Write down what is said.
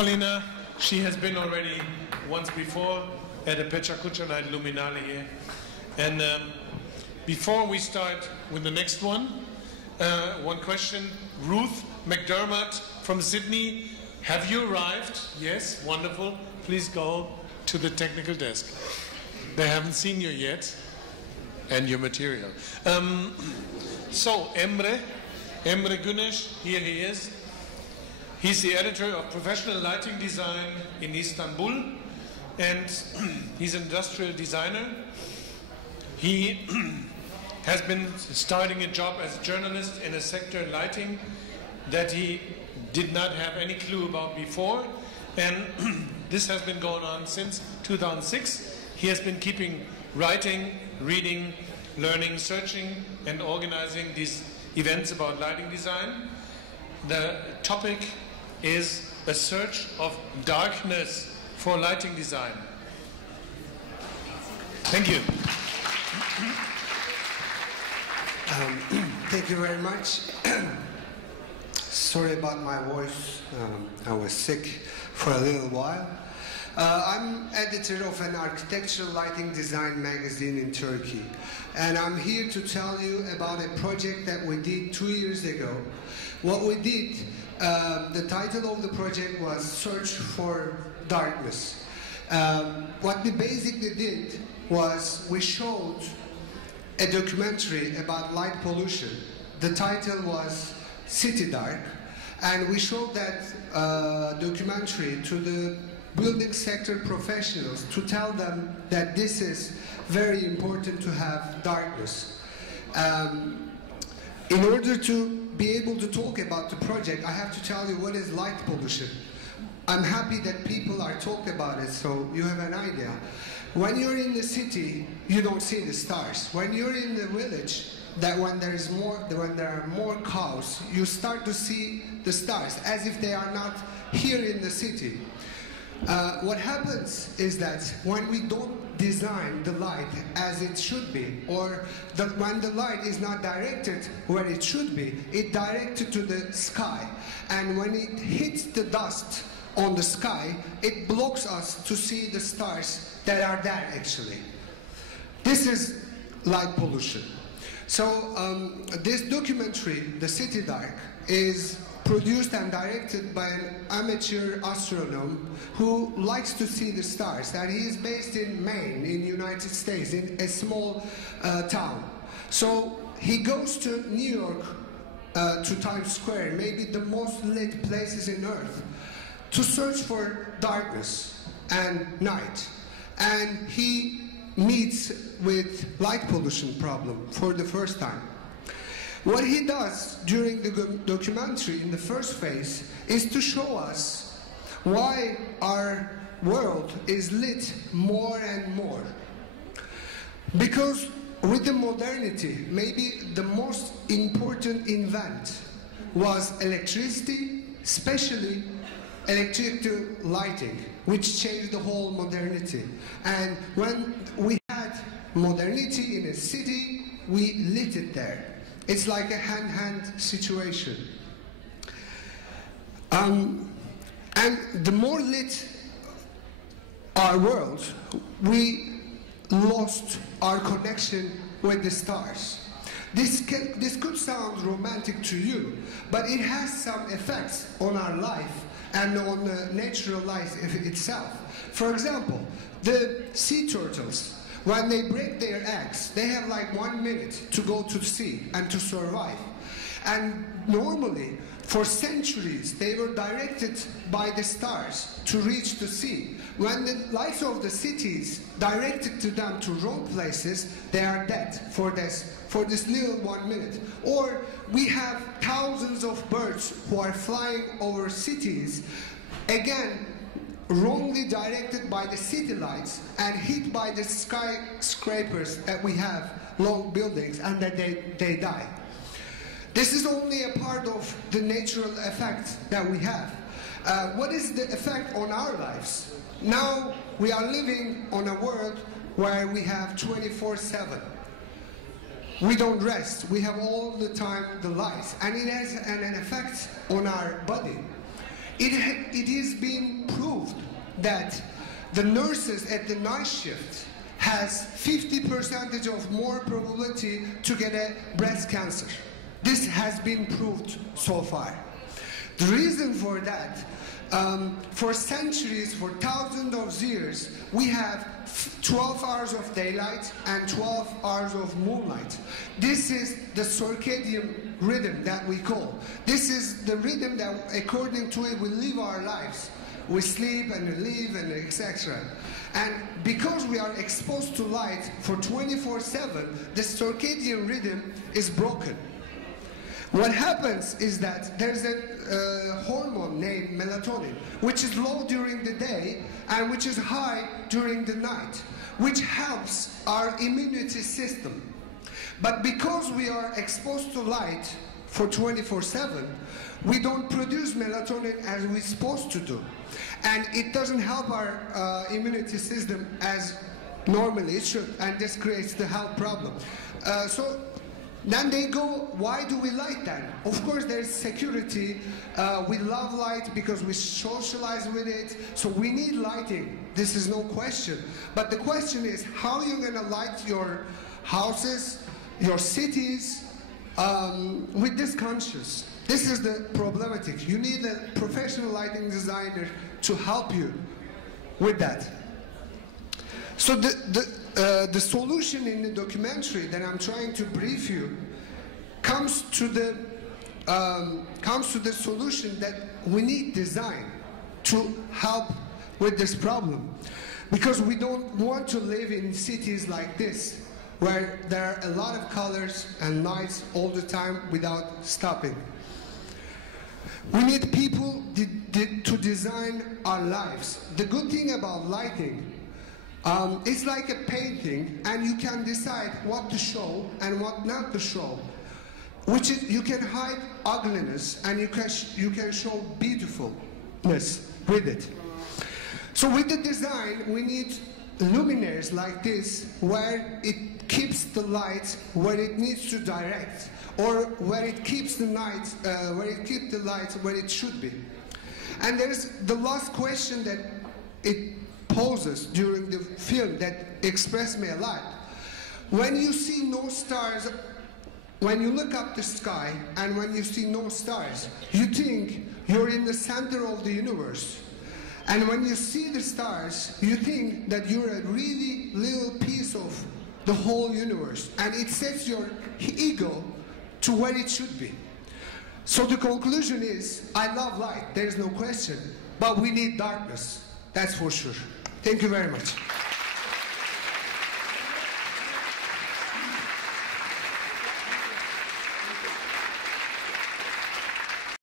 Paulina, she has been already once before at a PechaKucha night Luminale here. And before we start with the next one, one question. Ruth McDermott from Sydney, have you arrived? Yes, wonderful. Please go to the technical desk. They haven't seen you yet, and your material. So, Emre Güneş, here he is. He's the editor of Professional Lighting Design in Istanbul, and he's an industrial designer. He has been starting a job as a journalist in a sector lighting that he did not have any clue about before, and this has been going on since 2006. He has been keeping writing, reading, learning, searching, and organizing these events about lighting design. The topic is a search of darkness for lighting design. Thank you. Thank you very much. Sorry about my voice. I was sick for a little while. I'm editor of an architectural lighting design magazine in Turkey. And I'm here to tell you about a project that we did 2 years ago. What we did, the title of the project was Search for Darkness. What we basically did was we showed a documentary about light pollution. The title was City Dark, and we showed that documentary to the building sector professionals to tell them that this is very important to have darkness. In order to be able to talk about the project, I have to tell you what is light pollution. I'm happy that people are talking about it, so you have an idea. When you're in the city, you don't see the stars. When you're in the village, when there are more cows, you start to see the stars as if they are not here in the city. What happens is that when we don't design the light as it should be, or when the light is not directed where it should be, it's directed to the sky, and when it hits the dust on the sky, it blocks us to see the stars that are there actually. This is light pollution. So this documentary, The City Dark, is produced and directed by an amateur astronomer who likes to see the stars, and he is based in Maine in the United States, in a small town. So he goes to New York, to Times Square, maybe the most lit places in Earth, to search for darkness and night. And he meets with light pollution problem for the first time. What he does during the documentary in the first phase is to show us why our world is lit more and more. Because with the modernity, maybe the most important invent was electricity, especially electrical lighting, which changed the whole modernity. And when we had modernity in a city, we lit it there. It's like a hand-hand situation. And the more lit our world, we lost our connection with the stars. This could sound romantic to you, but it has some effects on our life and on the natural life itself. For example, the sea turtles, when they break their eggs, they have like 1 minute to go to the sea and to survive. And normally, for centuries, they were directed by the stars to reach the sea. When the lights of the cities directed to them to wrong places, they are dead for this little 1 minute. Or we have thousands of birds who are flying over cities, again, wrongly directed by the city lights and hit by the skyscrapers that we have, long buildings, and that they die. This is only a part of the natural effect that we have. What is the effect on our lives? Now we are living on a world where we have 24/7. We don't rest. We have all the time the lights, and it has an effect on our body. It has been that the nurses at the night shift has 50% of more probability to get a breast cancer. This has been proved so far. The reason for that, for centuries, for thousands of years, we have 12 hours of daylight and 12 hours of moonlight. This is the circadian rhythm that we call. This is the rhythm that, according to it, we live our lives. We sleep and we live and etc. And because we are exposed to light for 24/7, the circadian rhythm is broken. What happens is that there's a hormone named melatonin, which is low during the day and which is high during the night, which helps our immunity system. But because we are exposed to light for 24/7, we don't produce melatonin as we're supposed to do. And it doesn't help our immunity system as normally it should, and this creates the health problem. So then they go, why do we light then? Of course there's security, we love light because we socialize with it, so we need lighting, this is no question. But the question is, how are you going to light your houses, your cities, with this conscious? This is the problematic. You need a professional lighting designer to help you with that. So the solution in the documentary that I'm trying to brief you comes to the solution that we need design to help with this problem, because we don't want to live in cities like this where there are a lot of colors and lights all the time without stopping. We need people to design our lives. The good thing about lighting, it's like a painting, and you can decide what to show and what not to show. Which is, you can hide ugliness and you can show beautifulness with it. So with the design, we need luminaires like this, where it keeps the light where it needs to direct, or where it keeps the light where it should be. And there's the last question that it poses during the film that expressed me a lot. When you see no stars, when you look up the sky and when you see no stars, you think you're in the center of the universe. And when you see the stars, you think that you're a really little piece of the whole universe. And it sets your ego to where it should be. So the conclusion is, I love light, there is no question, but we need darkness, that's for sure. Thank you very much.